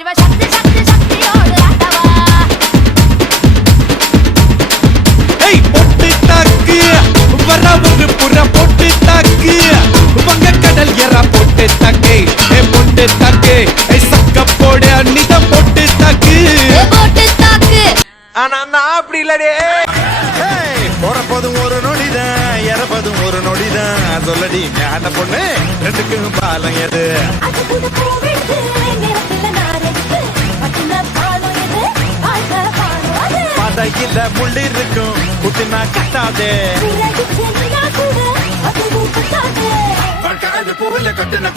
சிவசக்தி சக்தி சக்தியோடு ஆண்டவா. ஏய் பொட்டு தாக்கு வரவுக்கு புற பொட்டு தாக்கு வங்க கடல் எற பொட்டு தாக்கு ஏ பொட்டு தாக்கு ஏ சக்க போட நிதம் பொட்டு தாக்கு போட்டு தாக்கு. ஆனா நான் அப்படி இல்லடே. போறப்பதும் ஒரு நொடிதான் இறப்பதும் ஒரு நொடிதான் சொல்லடி அந்த பொண்ணு ரெண்டுக்கும் பாலம் எது பாதையில முள்ளி இருக்கும் குட்டினா கட்டாதே பூவில கட்டின